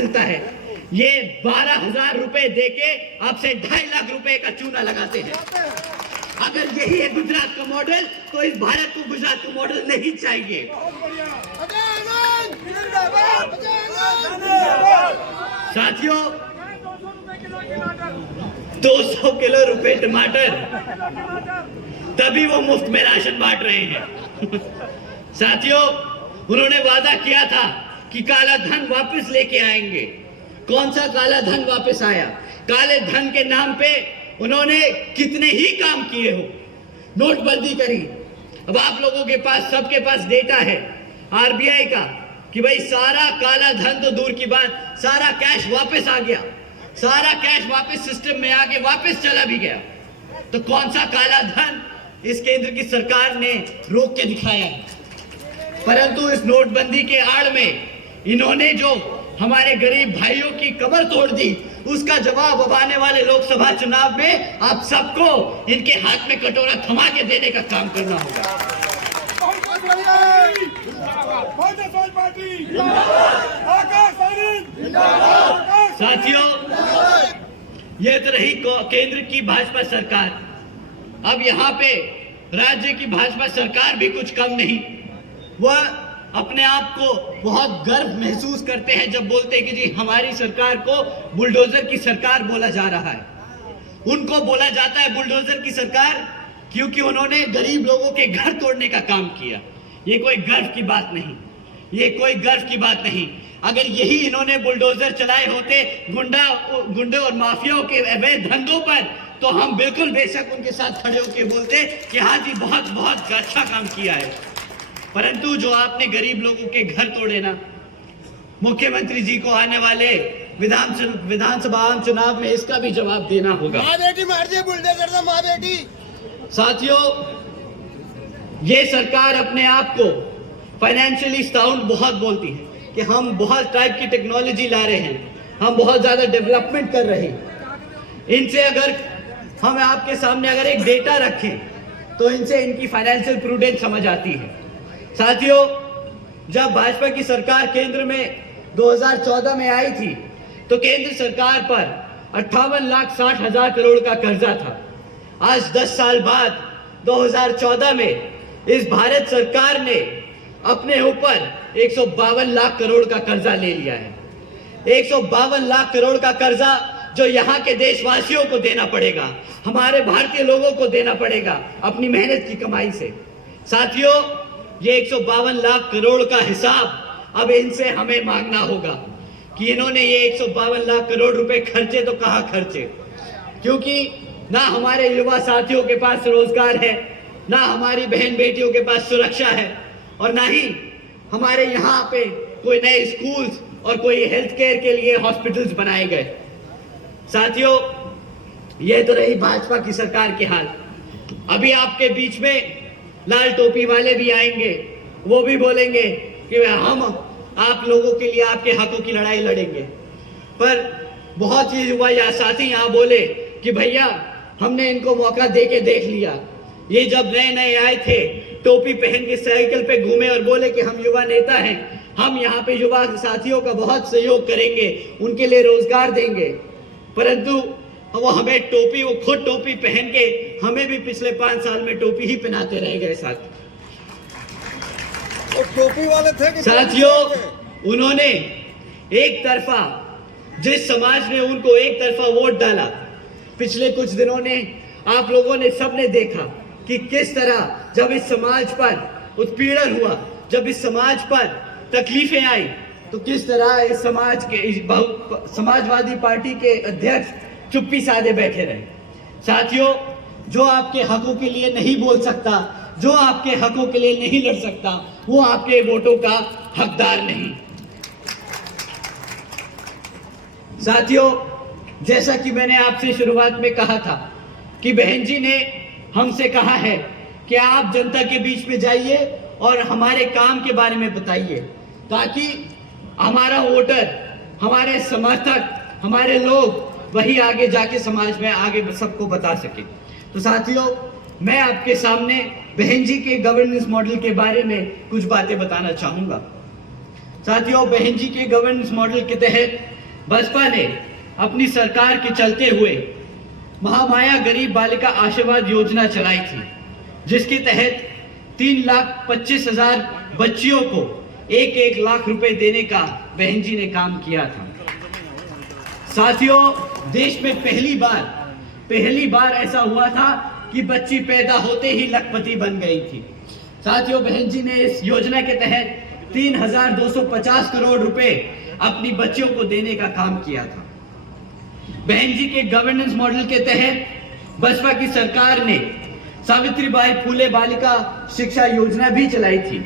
मिलता है, ये 12,000 रुपए देके आपसे 2.5 लाख रुपए का चूना लगाते हैं। अगर यही है गुजरात का मॉडल, तो इस भारत को गुजरात का मॉडल नहीं चाहिए। साथियों, 200 किलो रुपए टमाटर, तभी वो मुफ्त में राशन बांट रहे हैं। साथियों, उन्होंने वादा किया था कि काला धन वापस लेके आएंगे। कौन सा काला धन वापस आया? काले धन के नाम पे उन्होंने कितने ही काम किए हो। नोटबंदी करी, अब आप लोगों के पास, सबके पास डेटा है आरबीआई का कि भाई सारा काला धन तो दूर की बात, सारा कैश वापस आ गया, सारा कैश वापस सिस्टम में आके वापस चला भी गया। तो कौन सा काला धन इस केंद्र की सरकार ने रोक के दिखाया है? परंतु इस नोटबंदी के आड़ में इन्होंने जो हमारे गरीब भाइयों की कमर तोड़ दी, उसका जवाब अब आने वाले लोकसभा चुनाव में आप सबको इनके हाथ में कटोरा थमा के देने का काम करना होगा। साथियों, यह तो रही केंद्र की भाजपा सरकार। अब यहाँ पे राज्य की भाजपा सरकार भी कुछ कम नहीं। वह अपने आप को बहुत गर्व महसूस करते हैं जब बोलते हैं कि जी हमारी सरकार को बुलडोजर की सरकार बोला जा रहा है। उनको बोला जाता है बुलडोजर की सरकार क्योंकि उन्होंने गरीब लोगों के घर तोड़ने का काम किया। ये कोई गर्व की बात नहीं, ये कोई गर्व की बात नहीं। अगर यही इन्होंने बुलडोजर चलाए होते गुंडे और माफियाओं के अवैध धंधों पर, तो हम बिल्कुल बेशक उनके साथ खड़े होकर बोलते कि हाँ जी बहुत बहुत अच्छा काम किया है। परंतु जो आपने गरीब लोगों के घर तोड़े ना, मुख्यमंत्री जी को आने वाले विधानसभा आम चुनाव में इसका भी जवाब देना होगा। माँ बेटी मार दिए बुलडोजर से, माँ बेटी। साथियों, ये सरकार अपने आप को फाइनेंशियली साउंड बहुत बोलती है कि हम बहुत टाइप की टेक्नोलॉजी ला रहे हैं, हम बहुत ज्यादा डेवलपमेंट कर रहे हैं। इनसे अगर हम आपके सामने अगर एक डेटा रखें तो इनसे इनकी फाइनेंशियल प्रूडेंस समझ आती है। साथियों, जब भाजपा की सरकार केंद्र में 2014 में आई थी तो केंद्र सरकार पर 58,60,000 करोड़ का कर्जा था। आज 10 साल बाद 2014 में इस भारत सरकार ने अपने ऊपर 152 लाख करोड़ का कर्जा ले लिया है। 152 लाख करोड़ का कर्जा जो यहाँ के देशवासियों को देना पड़ेगा, हमारे भारतीय लोगों को देना पड़ेगा अपनी मेहनत की कमाई से। साथियों, ये 152 लाख करोड़ का हिसाब अब इनसे हमें मांगना होगा कि इन्होंने ये 152 लाख करोड़ रुपए खर्चे तो कहाँ खर्चे, क्योंकि ना हमारे युवा साथियों के पास रोजगार है, ना हमारी बहन बेटियों के पास सुरक्षा है, और ना ही हमारे यहाँ पे कोई नए स्कूल्स और कोई हेल्थ केयर के लिए हॉस्पिटल्स बनाए गए। साथियों, यह तो रही भाजपा की सरकार के हाल। अभी आपके बीच में लाल टोपी वाले भी आएंगे, वो भी बोलेंगे कि हम आप लोगों के लिए आपके हकों की लड़ाई लड़ेंगे। पर बहुत ही युवा या साथी यहाँ बोले कि भैया हमने इनको मौका दे के देख लिया। ये जब नए नए आए थे टोपी पहन के साइकिल पे घूमे और बोले कि हम युवा नेता हैं, हम यहाँ पे युवा साथियों का बहुत सहयोग करेंगे, उनके लिए रोजगार देंगे। परंतु वो हमें टोपी, वो खुद टोपी पहन के हमें भी पिछले 5 साल में टोपी ही पहनाते रह गए। टोपी वाले थे कि साथियों, उन्होंने एक तरफा, जिस समाज ने उनको एक तरफा वोट डाला, पिछले कुछ दिनों ने आप लोगों ने सबने देखा कि किस तरह जब इस समाज पर उत्पीड़न हुआ, जब इस समाज पर तकलीफें आई, तो किस तरह इस समाज के समाजवादी पार्टी के अध्यक्ष चुप्पी साधे बैठे रहे। साथियों, जो आपके हकों के लिए नहीं बोल सकता, जो आपके हकों के लिए नहीं लड़ सकता, वो आपके वोटों का हकदार नहीं। साथियों, जैसा कि मैंने आपसे शुरुआत में कहा था कि बहन जी ने हमसे कहा है कि आप जनता के बीच में जाइए और हमारे काम के बारे में बताइए, ताकि हमारा वोटर, हमारे समर्थक, हमारे लोग वही आगे जाके समाज में आगे सबको बता सके। तो साथियों, मैं आपके सामने बहन जी के गवर्नेंस मॉडल के बारे में कुछ बातें बताना चाहूंगा। साथियों, बहन जी के गवर्नेंस मॉडल के तहत बसपा ने अपनी सरकार के चलते हुए महामाया गरीब बालिका आशीर्वाद योजना चलाई थी, जिसके तहत 3,25,000 बच्चियों को 1-1 लाख रुपए देने का बहन जी ने काम किया था। साथियों, देश में पहली बार ऐसा हुआ था कि बच्ची पैदा होते ही लखपति बन गई थी। साथियों, बहन जी ने इस योजना के तहत 3,250 करोड़ रुपए अपनी बच्चियों को देने का काम किया था। बहन जी के गवर्नेंस मॉडल के तहत बसपा की सरकार ने सावित्रीबाई फुले बालिका शिक्षा योजना भी चलाई थी,